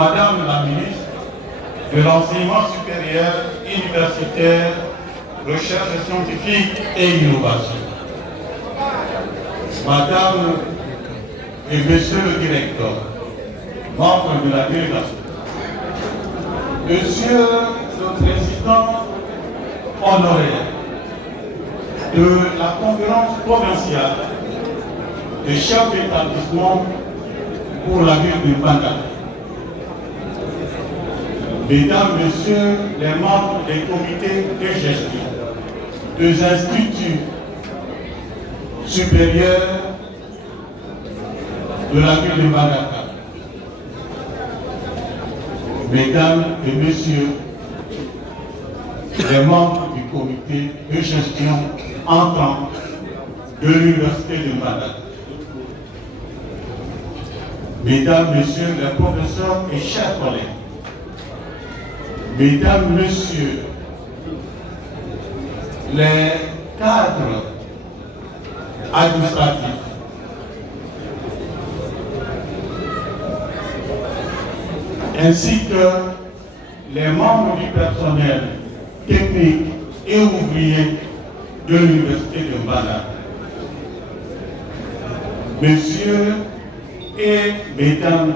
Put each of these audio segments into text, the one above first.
Madame la ministre de l'Enseignement supérieur, universitaire, recherche scientifique et innovation. Madame et Monsieur le directeur, membres de la délégation. Monsieur le Président honoraire de la conférence provinciale des chefs d'établissement pour la ville de Mbandaka. Mesdames, Messieurs les membres des comités de gestion des instituts supérieurs de la ville de Mbandaka. Mesdames et Messieurs les membres du comité de gestion entrant de l'université de Mbandaka. Mesdames, Messieurs les professeurs et chers collègues, Mesdames, Messieurs les cadres administratifs, ainsi que les membres du personnel technique et ouvrier de l'université de Mbandaka. Messieurs et Mesdames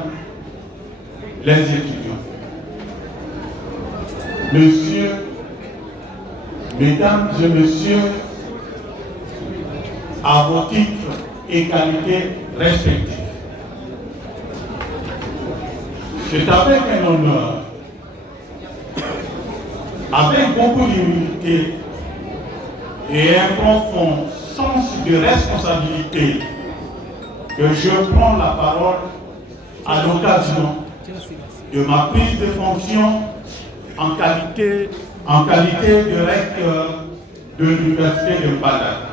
les étudiants, Messieurs, Mesdames et Messieurs, à vos titres et qualités respectifs, c'est avec un honneur, avec beaucoup d'humilité et un profond sens de responsabilité que je prends la parole à l'occasion de ma prise de fonction en qualité de recteur de l'université de Mbandaka.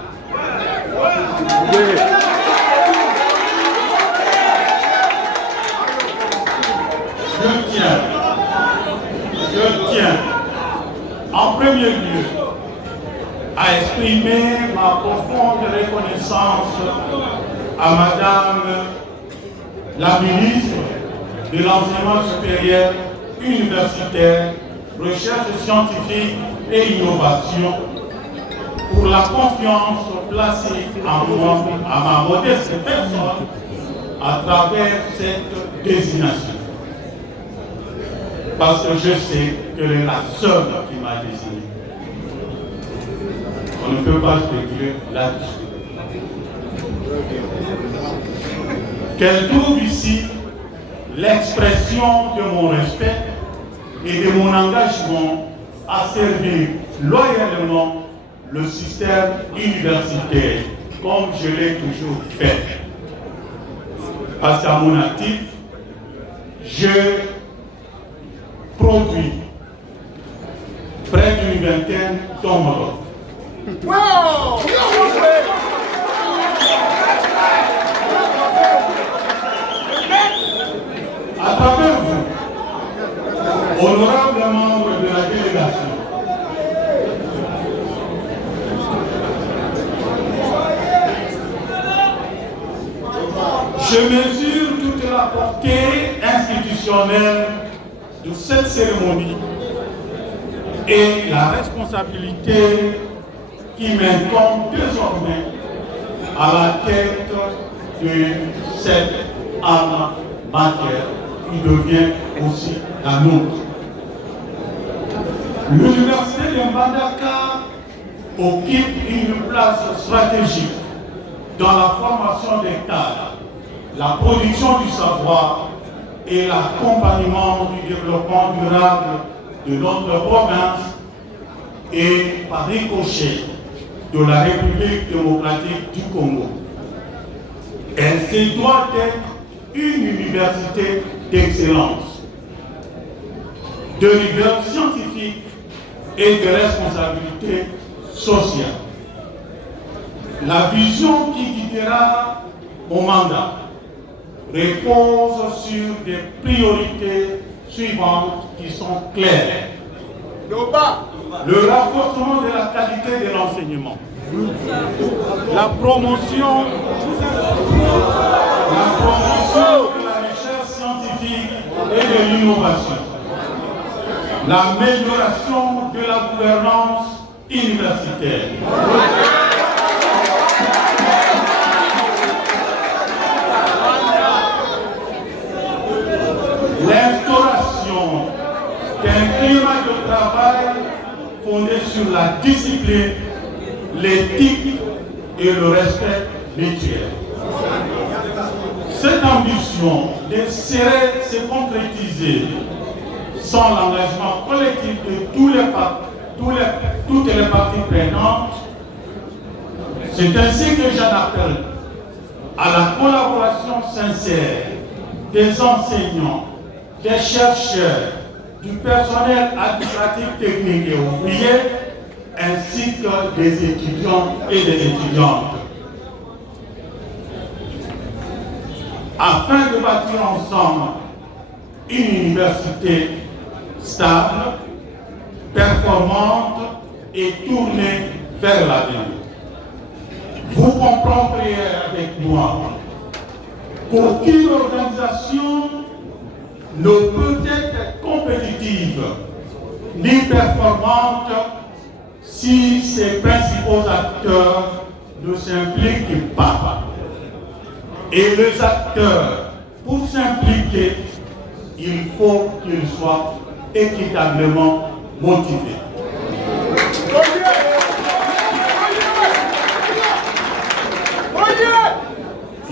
Je tiens en premier lieu à exprimer ma profonde reconnaissance à Madame la ministre de l'Enseignement supérieur, universitaire, recherche scientifique et innovation pour la confiance placée en moi, à ma modeste personne, à travers cette désignation. Parce que je sais que c'est la seule qui m'a désigné. On ne peut pas spéculer là-dessus. Qu'elle trouve ici l'expression de mon respect et de mon engagement à servir loyalement le système universitaire comme je l'ai toujours fait. Parce qu'à mon actif, je produis près d'une vingtaine d'homologues. Wow! À travers vous, honorables membres de la délégation, je mesure toute la portée institutionnelle de cette cérémonie et la responsabilité qui m'incombe désormais à la tête de cette alma mater qui devient aussi la nôtre. L'université de Mbandaka occupe une place stratégique dans la formation des cadres, la production du savoir et l'accompagnement du développement durable de notre province et par ricochet de la République démocratique du Congo. Elle se doit être une université d'excellence, de rigueur scientifique et de responsabilité sociale. La vision qui guidera mon mandat repose sur des priorités suivantes qui sont claires. Le renforcement de la qualité de l'enseignement, la promotion de la recherche scientifique et de l'innovation, l'amélioration de la gouvernance universitaire, l'instauration d'un climat de travail fondé sur la discipline, l'éthique et le respect mutuel. Cette ambition ne saurait se concrétiser sans l'engagement collectif de toutes les parties prenantes. C'est ainsi que j'en appelle à la collaboration sincère des enseignants, des chercheurs, du personnel administratif, technique et ouvrier, ainsi que des étudiants et des étudiantes, afin de bâtir ensemble une université stable, performante et tournée vers l'avenir. Vous comprendrez avec moi qu'aucune organisation ne peut être compétitive ni performante si ses principaux acteurs ne s'impliquent pas. Et les acteurs, pour s'impliquer, il faut qu'ils soient équitablement motivés.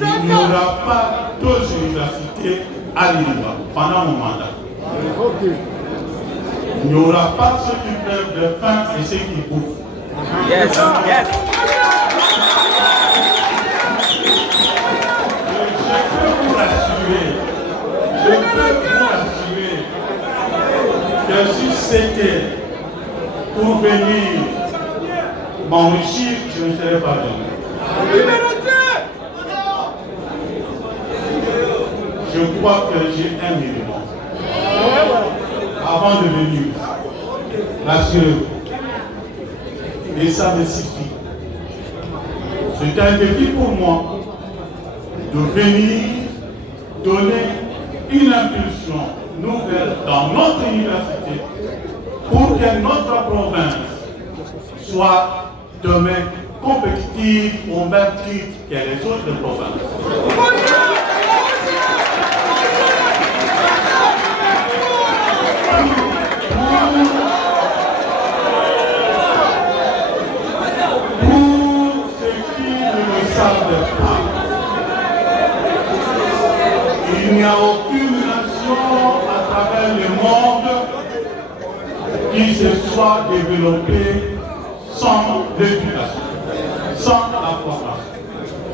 Il n'y aura pas deux universités à l'INUA pendant mon mandat. Il n'y aura pas ceux qui crèvent de faim et ceux qui bouffent. Yes, yes. Je peux vous assurer que si c'était pour venir m'enrichir, je ne serais pas venu. Je crois que j'ai un minimum. Avant de venir, rassurez-vous. Et ça me suffit. C'est un défi pour moi de venir donner une impulsion nouvelle dans notre université pour que notre province soit demain compétitive au même titre que les autres provinces. Il n'y a aucune nation à travers le monde qui se soit développée sans l'éducation, sans la formation.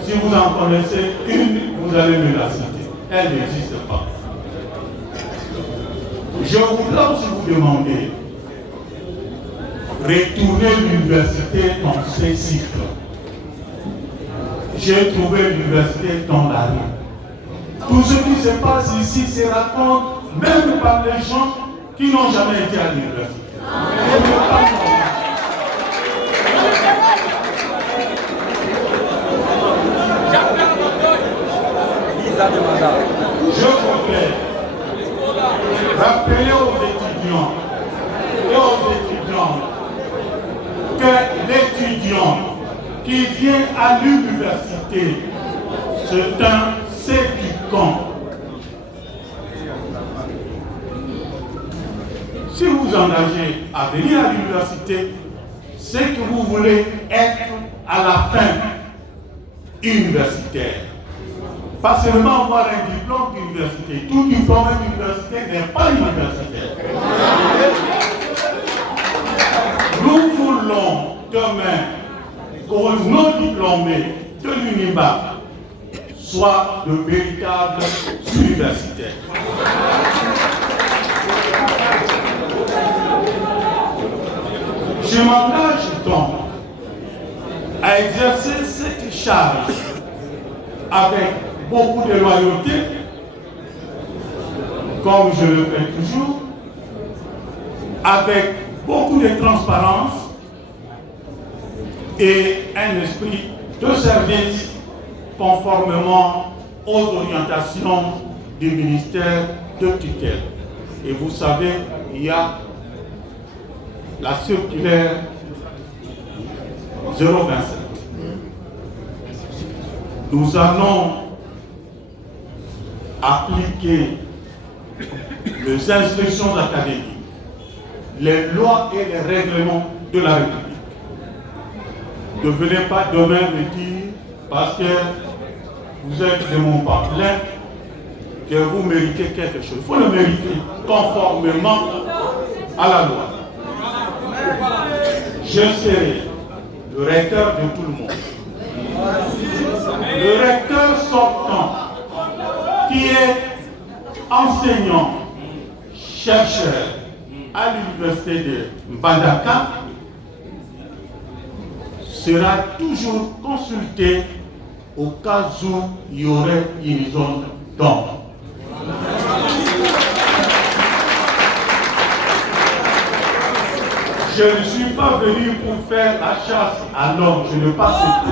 Si vous en connaissez une, vous allez me la citer. Elle n'existe pas. Je voudrais aussi vous demander retourner l'université dans ses cycles. J'ai trouvé l'université dans la rue. Tout ce qui se passe ici se raconte même par les gens qui n'ont jamais été à l'université. Je voudrais rappeler aux étudiants et aux étudiantes que l'étudiant qui vient à l'université, c'est un séducant. Si vous vous engagez à venir à l'université, c'est que vous voulez être à la fin universitaire. Pas seulement avoir un diplôme d'université. Tout diplôme d'université n'est pas universitaire. Nous voulons demain que nos diplômés de l'UNIMA soient de véritables universitaires. Je m'engage donc à exercer cette charge avec beaucoup de loyauté, comme je le fais toujours, avec beaucoup de transparence et un esprit de service conformément aux orientations du ministère de tutelle. Et vous savez, il y a la circulaire 027. Nous allons appliquer les instructions académiques, les lois et les règlements de la République. Ne venez pas demain me dire, parce que vous êtes de mon partenaire, que vous méritez quelque chose. Il faut le mériter conformément à la loi. Je serai le recteur de tout le monde. Le recteur sortant, qui est enseignant, chercheur à l'université de Mbandaka, sera toujours consulté au cas où il y aurait une zone d'ombre. Je ne suis pas venu pour faire la chasse à l'homme, je ne passe pas.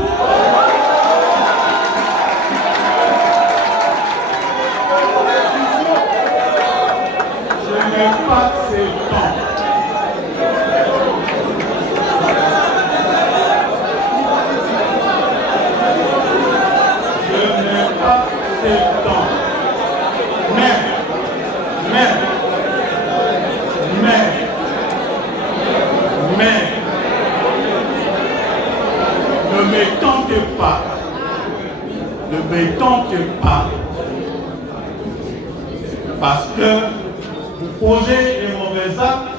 Je n'ai pas ce temps. Je n'ai pas ce temps. Mais, ne me tentez pas. Ne me tentez pas. Parce que vous posez les mauvais actes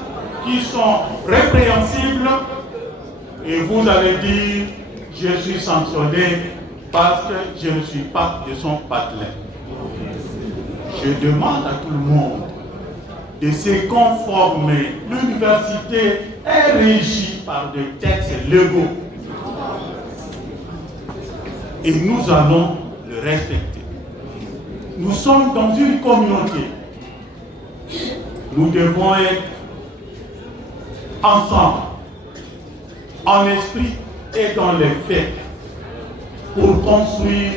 qui sont répréhensibles et vous allez dire je suis sanctionné parce que je ne suis pas de son partenaire. Je demande à tout le monde de se conformer. L'université est régie par des textes légaux. Et nous allons le respecter. Nous sommes dans une communauté. Nous devons être ensemble, en esprit et dans les faits, pour construire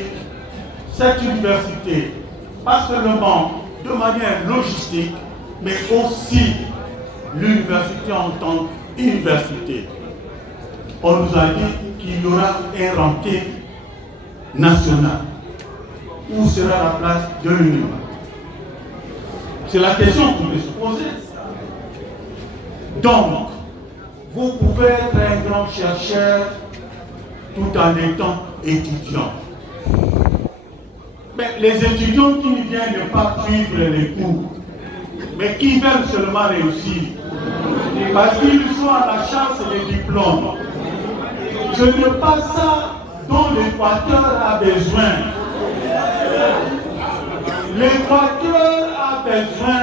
cette université, pas seulement de manière logistique, mais aussi l'université en tant qu'université. On nous a dit qu'il y aura un ranking national. Où sera la place de l'Union? C'est la question qu'on peut se poser. Donc, vous pouvez être un grand chercheur tout en étant étudiant. Mais les étudiants qui ne viennent pas suivre les cours, mais qui veulent seulement réussir, parce qu'ils sont à la chasse des diplômes, ce n'est pas ça dont l'Équateur a besoin. L'Équateur a besoin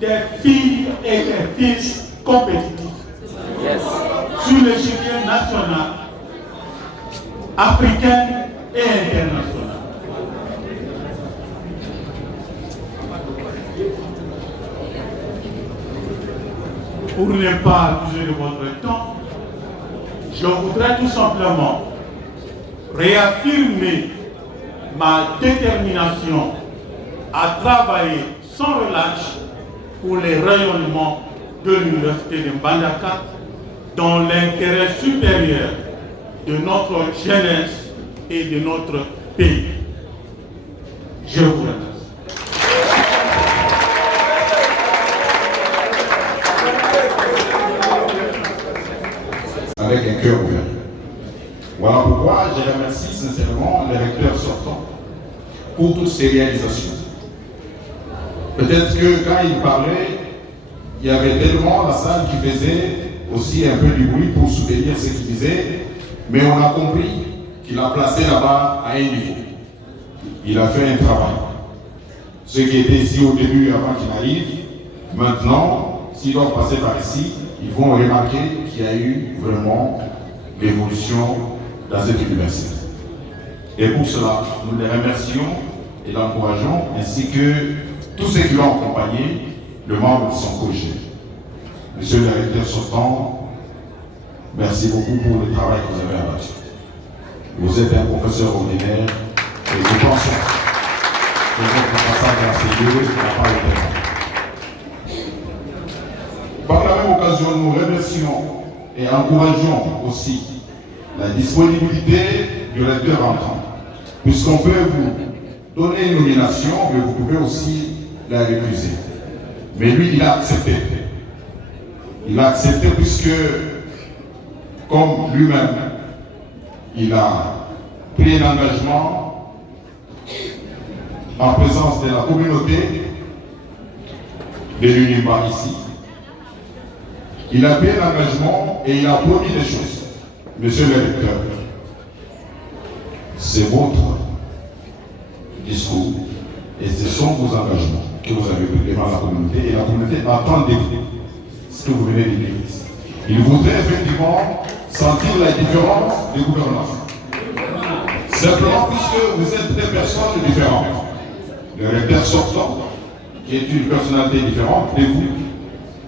des filles et des fils compétitifs sur l'échiquier national, africain et international. Pour ne pas abuser de votre temps, je voudrais tout simplement réaffirmer ma détermination à travailler sans relâche pour les rayonnements de l'université de Mbandaka dans l'intérêt supérieur de notre jeunesse et de notre pays. Je vous remercie. Avec un cœur ouvert. Voilà pourquoi je remercie sincèrement les recteurs sortants pour toutes ces réalisations. Peut-être que quand il parlait, il y avait tellement la salle qui faisait aussi un peu du bruit pour soutenir ce qu'il disait, mais on a compris qu'il a placé là-bas à un niveau. Il a fait un travail. Ceux qui étaient ici au début avant qu'il arrive, maintenant, s'ils doivent passer par ici, ils vont remarquer qu'il y a eu vraiment l'évolution dans cette université. Et pour cela, nous les remercions et l'encourageons, ainsi que tous ceux qui l'ont accompagné, le membre de son projet. Monsieur le recteur sortant, merci beaucoup pour le travail que vous avez abattu. Vous êtes un professeur ordinaire et je pense de votre passage dans ces lieux n'a pas été. Par la même occasion, nous remercions et encourageons aussi la disponibilité du recteur entrant, puisqu'on peut vous donner une nomination, mais vous pouvez aussi la refuser. Mais lui, il a accepté. Il a accepté puisque, comme lui-même, il a pris un engagement en présence de la communauté de l'UNIMA ici. Il a pris un engagement et il a promis des choses. Monsieur le recteur, c'est votre discours et ce sont vos engagements que vous avez pris devant la communauté et la communauté attend de vous ce que vous venez de dire ici. Il voudrait effectivement sentir la différence de gouvernance. Simplement puisque vous êtes des personnes différentes. Le recteur sortant, qui est une personnalité différente de vous,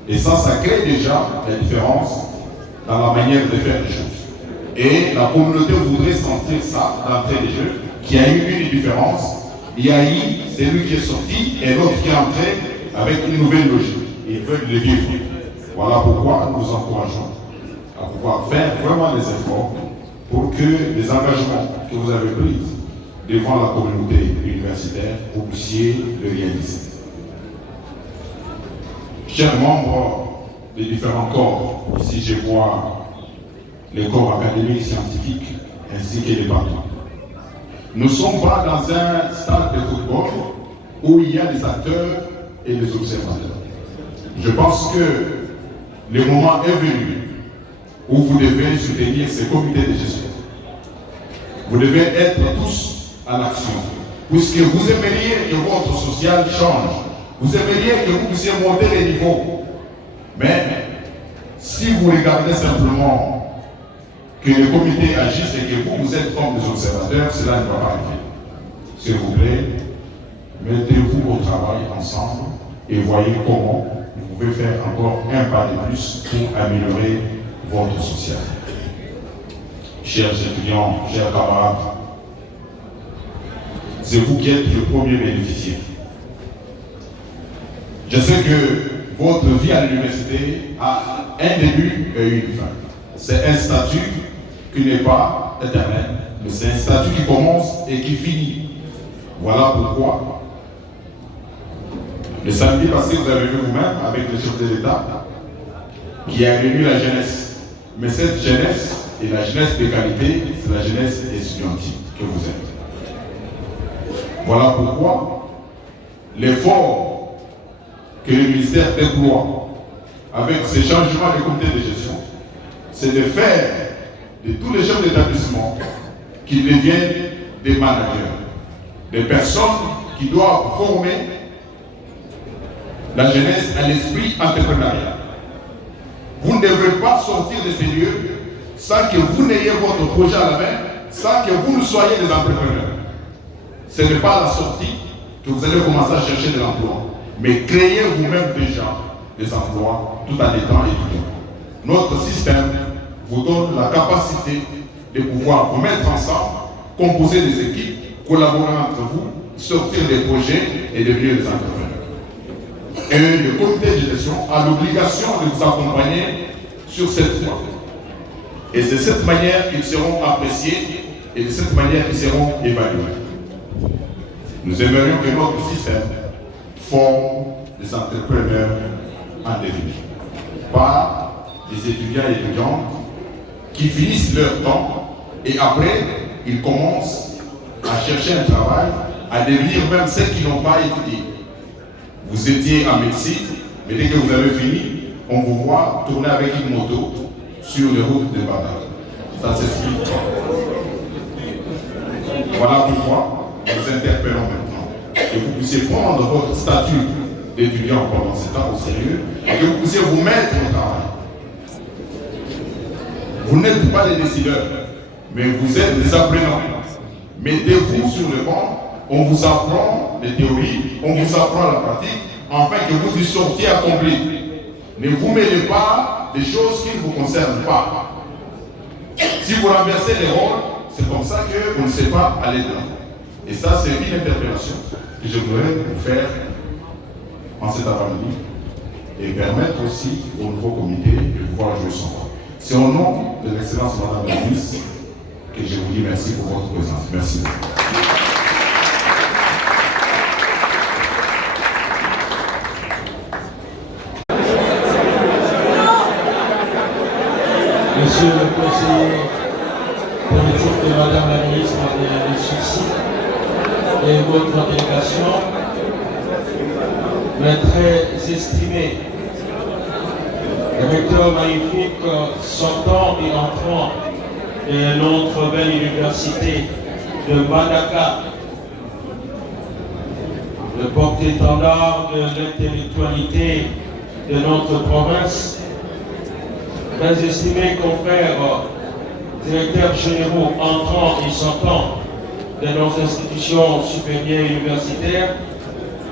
et ça crée déjà la différence dans la manière de faire les choses. Et la communauté voudrait sentir ça d'entrée des jeux, qu'il y a eu une différence. Il y a eu celui qui est sorti et l'autre qui est entré avec une nouvelle logique. Ils veulent le vivre. Voilà pourquoi nous encourageons à pouvoir faire vraiment des efforts pour que les engagements que vous avez pris devant la communauté universitaire, vous puissiez le réaliser. Chers membres des différents corps, ici je vois les corps académiques, scientifiques, ainsi que les bateaux. Nous ne sommes pas dans un stade de football où il y a des acteurs et des observateurs. Je pense que le moment est venu où vous devez soutenir ces comités de gestion. Vous devez être tous en action, puisque vous aimeriez que votre social change. Vous aimeriez que vous puissiez monter les niveaux. Mais si vous regardez simplement que le comité agisse et que vous êtes comme des observateurs, cela ne va pas arriver. S'il vous plaît, mettez-vous au travail ensemble et voyez comment vous pouvez faire encore un pas de plus pour améliorer votre social. Chers étudiants, chers camarades, c'est vous qui êtes le premier bénéficiaire. Je sais que votre vie à l'université a un début et une fin. C'est un statut qui n'est pas éternel, mais c'est un statut qui commence et qui finit. Voilà pourquoi, le samedi passé, vous avez vu vous-même avec le chef de l'État qui a réuni la jeunesse. Mais cette jeunesse est la jeunesse de qualité, c'est la jeunesse étudiantine que vous êtes. Voilà pourquoi l'effort que le ministère déploie avec ces changements de comité de gestion, c'est de faire de tous les chefs d'établissement qu'ils deviennent des managers, des personnes qui doivent former la jeunesse à l'esprit entrepreneurial. Vous ne devrez pas sortir de ces lieux sans que vous n'ayez votre projet à la main, sans que vous ne soyez des entrepreneurs. Ce n'est pas à la sortie que vous allez commencer à chercher de l'emploi, mais créez vous-même déjà des emplois tout en étant étudiant. Notre système vous donne la capacité de pouvoir vous mettre ensemble, composer des équipes, collaborer entre vous, sortir des projets et devenir des entrepreneurs. Et le comité de gestion a l'obligation de vous accompagner sur cette voie. Et c'est de cette manière qu'ils seront appréciés et de cette manière qu'ils seront évalués. Nous aimerions que notre système forme des entrepreneurs en devenir, pas des étudiants et étudiantes qui finissent leur temps et après ils commencent à chercher un travail, à devenir même ceux qui n'ont pas étudié. Vous étiez en médecine, mais dès que vous avez fini, on vous voit tourner avec une moto sur les routes de Badar. Ça s'explique pas. Voilà pourquoi nous interpellons maintenant. Que vous puissiez prendre votre statut d'étudiant pendant ce temps au sérieux et que vous puissiez vous mettre au travail. Vous n'êtes pas des décideurs, mais vous êtes des apprenants. Mettez-vous sur le banc. On vous apprend les théories, on vous apprend la pratique, afin que vous y sortiez accompli. Ne vous mêlez pas des choses qui ne vous concernent pas. Si vous renversez les rôles, c'est comme ça que vous ne savez pas aller de l'avant. Et ça, c'est une interpellation que je voudrais vous faire en cet après-midi et permettre aussi au nouveau comité de pouvoir jouer son rôle. C'est au nom de l'excellence Madame la ministre que je vous dis merci pour votre présence. Merci beaucoup. Monsieur le conseiller politique de Madame la ministre des Soucis et votre délégation, mes très estimés recteurs magnifiques sortant et entrant de notre belle université de Mbandaka, le porte-étendard de l'intellectualité de notre province, mes estimés confrères directeurs généraux entrants et sortants de nos institutions supérieures et universitaires,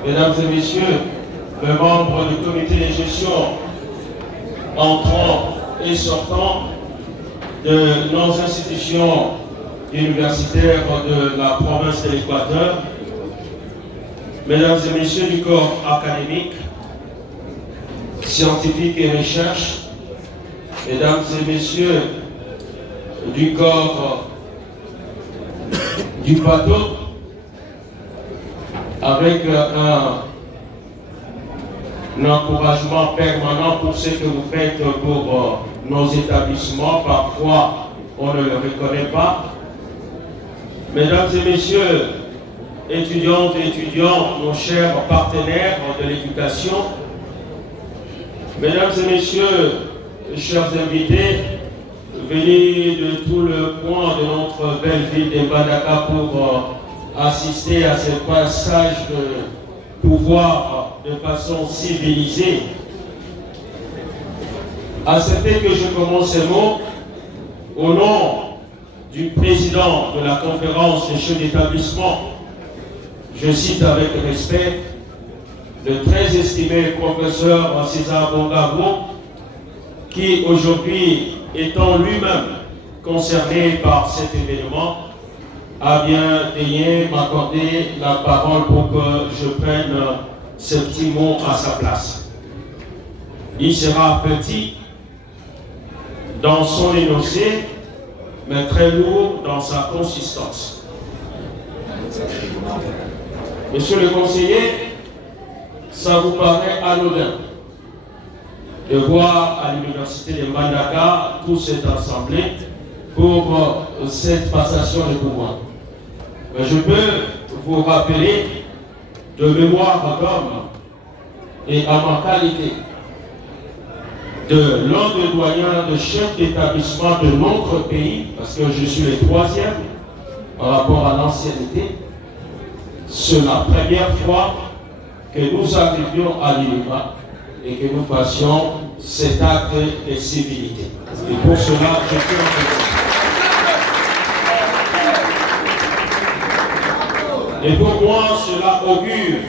mesdames et messieurs, les membres du comité de gestion entrants et sortants de nos institutions universitaires de la province de l'Équateur, mesdames et messieurs du corps académique, scientifique et recherche, mesdames et messieurs du corps du bateau, avec un encouragement permanent pour ce que vous faites pour nos établissements. Parfois, on ne le reconnaît pas. Mesdames et messieurs, étudiantes et étudiants, nos chers partenaires de l'éducation, mesdames et messieurs, chers invités, venus de tout le coin de notre belle ville de Mbandaka pour assister à ce passage de pouvoir de façon civilisée. Acceptez que je commence ces mots au nom du président de la conférence des chefs d'établissement. Je cite avec respect le très estimé professeur César Bongabo, qui aujourd'hui, étant lui-même concerné par cet événement, a bien daigné m'accorder la parole pour que je prenne ce petit mot à sa place. Il sera petit dans son énoncé, mais très lourd dans sa consistance. Monsieur le conseiller, ça vous paraît anodin de voir à l'université de Mbandaka tout s'est assemblé pour cette passation de pouvoir. Mais je peux vous rappeler de mémoire d'homme et à ma qualité de l'un des doyens de chef d'établissement de notre pays, parce que je suis le troisième par rapport à l'ancienneté, c'est la première fois que nous arrivions à l'UNIVA et que nous fassions cet acte de civilité. Et pour cela, je tiens à vous. Et pour moi, cela augure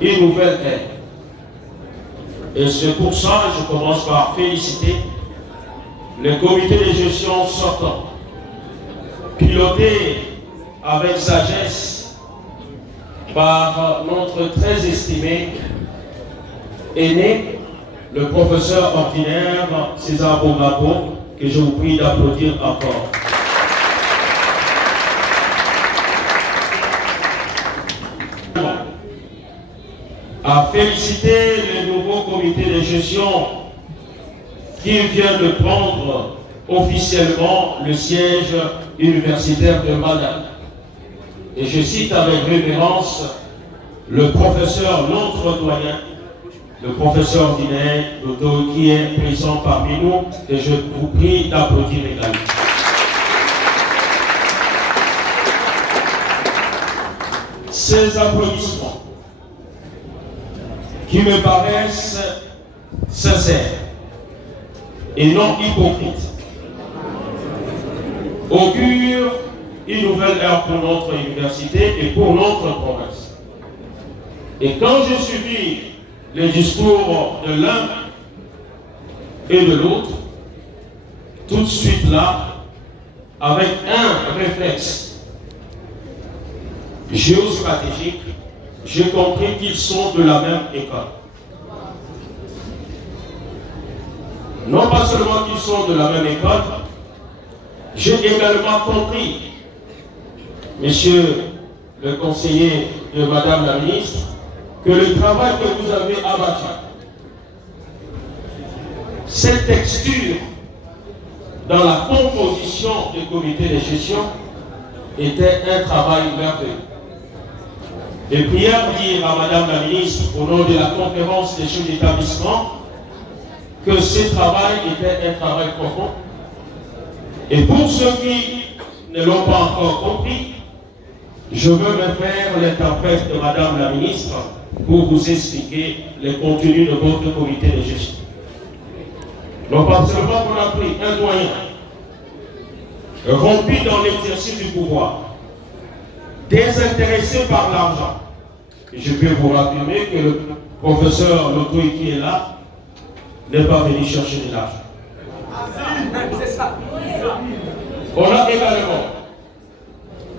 une nouvelle ère. Et c'est pour ça que je commence par féliciter le comité de gestion sortant, piloté avec sagesse par notre très estimé aîné, le professeur ordinaire César Bongabo, que je vous prie d'applaudir encore. À féliciter le nouveau comité de gestion qui vient de prendre officiellement le siège universitaire de Mbandaka. Et je cite avec révérence le professeur, notre doyen, le professeur ordinaire Dodo, qui est présent parmi nous, et je vous prie d'applaudir également. Ces applaudissements qui me paraissent sincères et non hypocrites augurent une nouvelle ère pour notre université et pour notre province. Et quand je suivis les discours de l'un et de l'autre, tout de suite là, avec un réflexe, géostratégique, j'ai compris qu'ils sont de la même école. Non pas seulement qu'ils sont de la même école, j'ai également compris, monsieur le conseiller de madame la ministre, que le travail que vous avez abattu, cette texture dans la composition du comité de gestion était un travail merveilleux. Et prière dire à madame la ministre, au nom de la conférence des chefs d'établissement, que ce travail était un travail profond. Et pour ceux qui ne l'ont pas encore compris, je veux me faire l'interprète de madame la ministre pour vous expliquer le contenu de votre comité de gestion. Non pas seulement qu'on a pris un doyen rompu dans l'exercice du pouvoir, désintéressé par l'argent. Et je peux vous affirmer que le professeur Lotoy qui est là n'est pas venu chercher de l'argent. On a également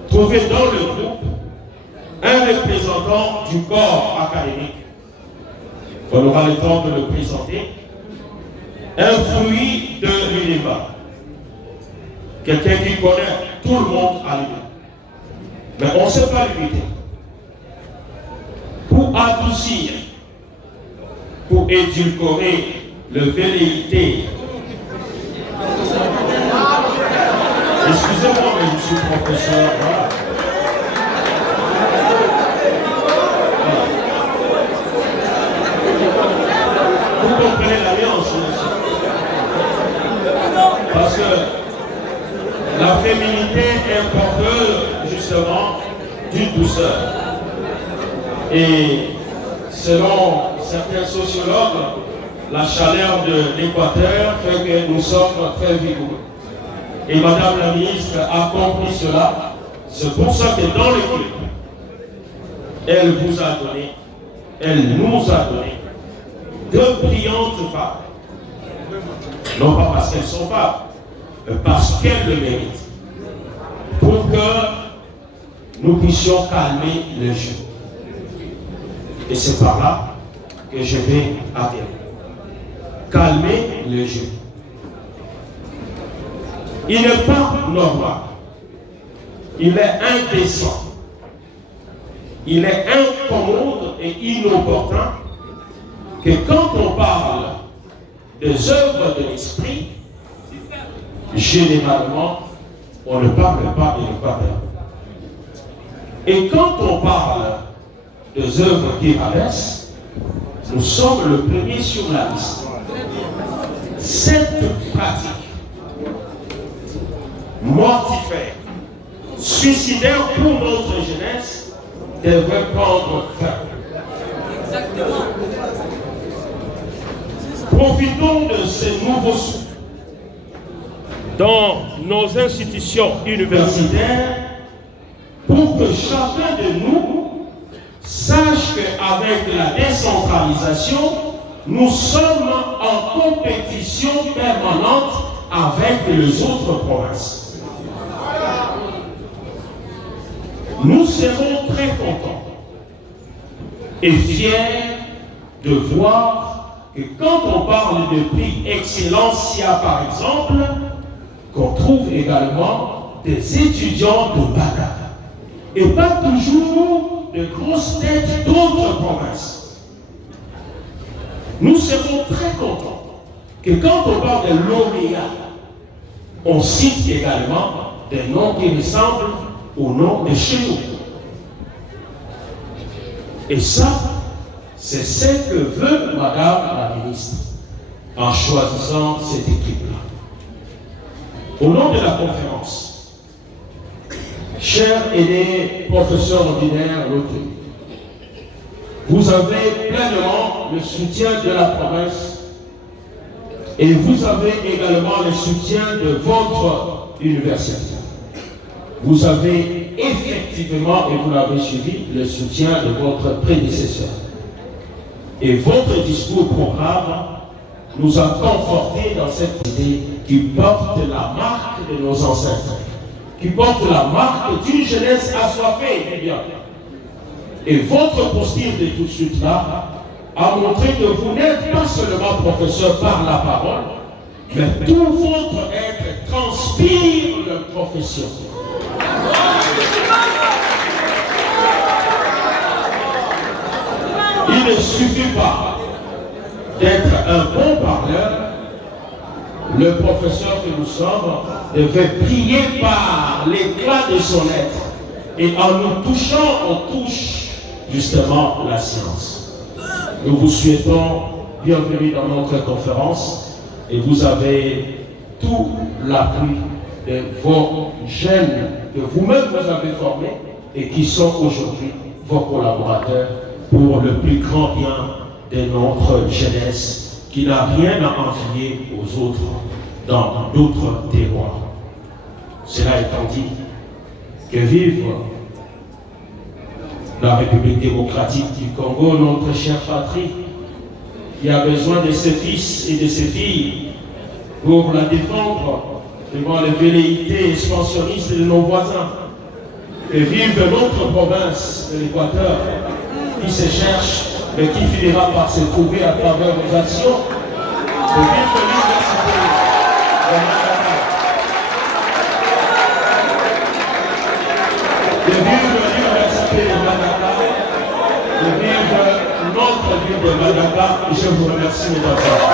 trouvé dans le groupe un représentant du corps académique. On aura le temps de le présenter. Un fruit de l'UNEMA. Quelqu'un qui connaît tout le monde à l'UNEMA. Mais on ne sait pas limiter. Pour adoucir, pour édulcorer le velléité. Excusez-moi, mais je suis professeur. Voilà. Vous comprenez l'alliance, parce que la féminité est porteuse justement d'une douceur. Et selon certains sociologues, la chaleur de l'Équateur fait que nous sommes très vigoureux. Et madame la ministre a compris cela. C'est pour ça que dans l'équipe, elle vous a donné, elle nous a donné deux brillantes femmes. Non pas parce qu'elles sont femmes, mais parce qu'elles le méritent. Pour que nous puissions calmer le jeu. Et c'est par là que je vais atterrir. Calmer le jeu. Il n'est pas normal. Il est indécent. Il est incommode et inopportun que quand on parle des œuvres de l'esprit, généralement, on ne parle pas de l'Équateur. Et quand on parle des œuvres qui paraissent, nous sommes le premier sur la liste. Cette pratique mortifère, suicidaire pour notre jeunesse, devrait prendre fin. Profitons de ce nouveau souffle dans nos institutions universitaires pour que chacun de nous sache qu'avec la décentralisation, nous sommes en compétition permanente avec les autres provinces. Nous serons très contents et fiers de voir que quand on parle de prix Excellencia, par exemple, qu'on trouve également des étudiants de Bada. Et pas toujours de grosses têtes d'autres provinces. Nous serons très contents que quand on parle de lauréats, on cite également des noms qui ressemblent au nom de chez nous. Et ça, c'est ce que veut madame la ministre en choisissant cette équipe-là. Au nom de la conférence, chers aînés professeurs ordinaires Lotoy, vous avez pleinement le soutien de la province et vous avez également le soutien de votre université. Vous avez effectivement, et vous l'avez suivi, le soutien de votre prédécesseur. Et votre discours programme nous a confortés dans cette idée qui porte la marque de nos ancêtres. qui porte la marque d'une jeunesse assoiffée du bien. Et votre posture de tout de suite là a montré que vous n'êtes pas seulement professeur par la parole, mais tout votre être transpire la profession. Il ne suffit pas d'être un bon parleur. Le professeur que nous sommes devait briller par l'éclat de son être. Et en nous touchant, on touche justement la science. Nous vous souhaitons bienvenue dans notre conférence et vous avez tout l'appui de vos jeunes que vous-même vous avez formés et qui sont aujourd'hui vos collaborateurs pour le plus grand bien de notre jeunesse qui n'a rien à envier aux autres dans d'autres terroirs. Cela étant dit, que vive la République démocratique du Congo, notre chère patrie, qui a besoin de ses fils et de ses filles pour la défendre devant les velléités expansionnistes de nos voisins. Que vive notre province de l'Équateur, qui se cherche, mais qui finira par se trouver à travers nos actions. Que vive l'université de Madagascar. Que vive l'université de Madagascar. Que vive notre ville de Madagascar. Et je vous remercie, mesdames et messieurs.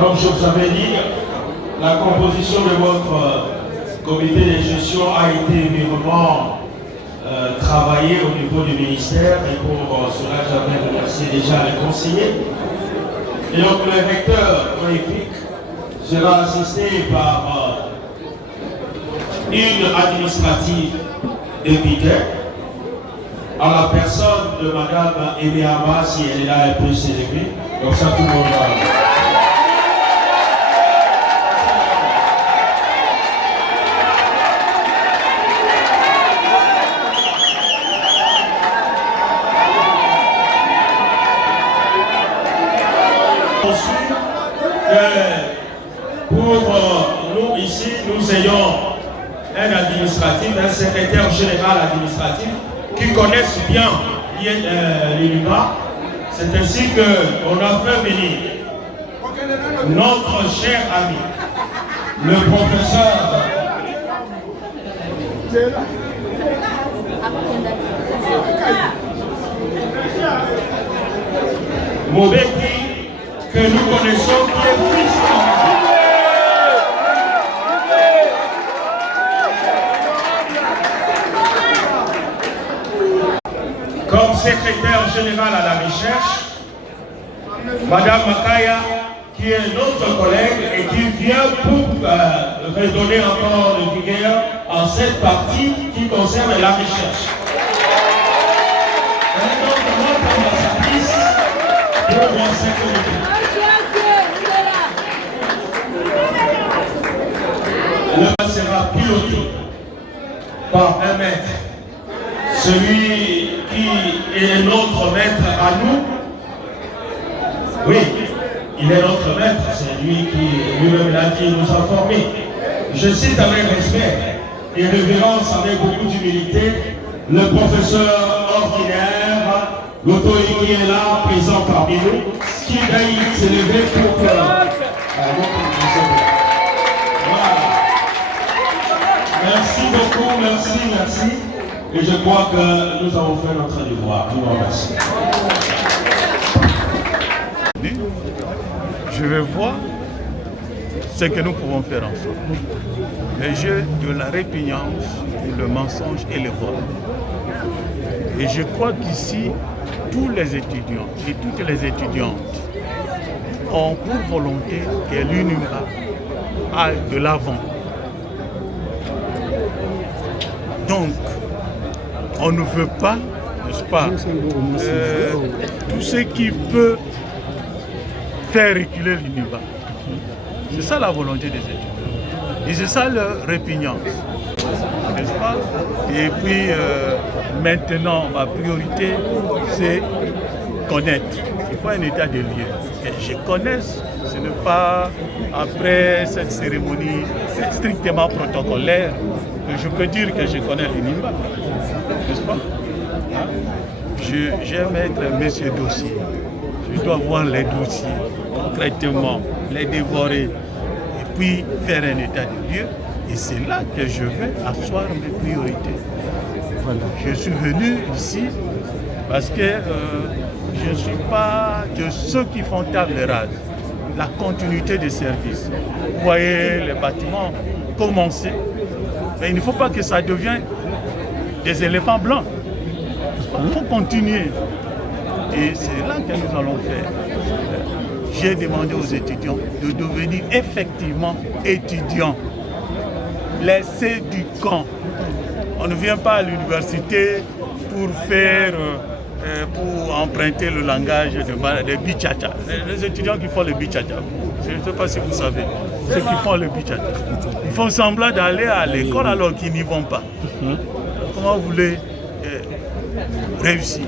Comme je vous avais dit, la composition de votre comité de gestion a été vraiment travaillée au niveau du ministère et pour cela j'avais remercié déjà les conseillers. Et donc le recteur honoraire sera assisté par une administrative député à la personne de Madame Emeama, si elle est là, elle peut s'élever. Comme ça tout le monde va. Pour nous ici, nous ayons un administratif, un secrétaire général administratif qui connaissent bien l'UNIVA. C'est ainsi qu'on a fait venir notre cher ami, le professeur Mobeki, que nous connaissons, qui est fils comme secrétaire général à la recherche, Madame Makaya, qui est notre collègue et qui vient pour redonner encore de vigueur en cette partie qui concerne la recherche. Elle est donc notre ambassadrice pour cette comité. Le bal sera piloté par un maître, celui qui est notre maître à nous. Oui, il est notre maître, c'est lui qui lui-même l'a dit, nous a formés. Je cite avec respect et révérence, avec beaucoup d'humilité, le professeur ordinaire, l'autorité qui est là, présent parmi nous, qui va s'élever pour que voilà. Merci beaucoup, merci. Et je crois que nous avons fait notre devoir. Je vous remercie. Je vais voir ce que nous pouvons faire ensemble. Le jeu de la répugnance, le mensonge et le vol. Et je crois qu'ici, tous les étudiants et toutes les étudiantes ont pour volonté que l'UNIVA aille de l'avant. Donc, on ne veut pas, n'est-ce pas, tout ce qui peut faire reculer l'UNIVA. C'est ça la volonté des étudiants. Et c'est ça leur répugnance. N'est-ce pas? Et puis, maintenant, ma priorité, c'est connaître. Il faut un état de lieu. Que je connaisse, ce n'est pas après cette cérémonie strictement protocolaire que je peux dire que je connais le Nimba. N'est-ce pas? J'aime être monsieur dossier. Je dois voir les dossiers concrètement, les dévorer et puis faire un état de lieu. Et c'est là que je vais asseoir mes priorités. Voilà. Je suis venu ici parce que je ne suis pas de ceux qui font table rase. La continuité des services. Vous voyez les bâtiments commencer, mais il ne faut pas que ça devienne des éléphants blancs. Il faut continuer. Et c'est là que nous allons faire. J'ai demandé aux étudiants de devenir effectivement étudiants. Laissez du camp. On ne vient pas à l'université pour faire, pour emprunter le langage de bichacha. Les étudiants qui font le bichacha, je ne sais pas si vous savez, ceux qui font le bichacha, ils font semblant d'aller à l'école alors qu'ils n'y vont pas. Comment vous voulez réussir?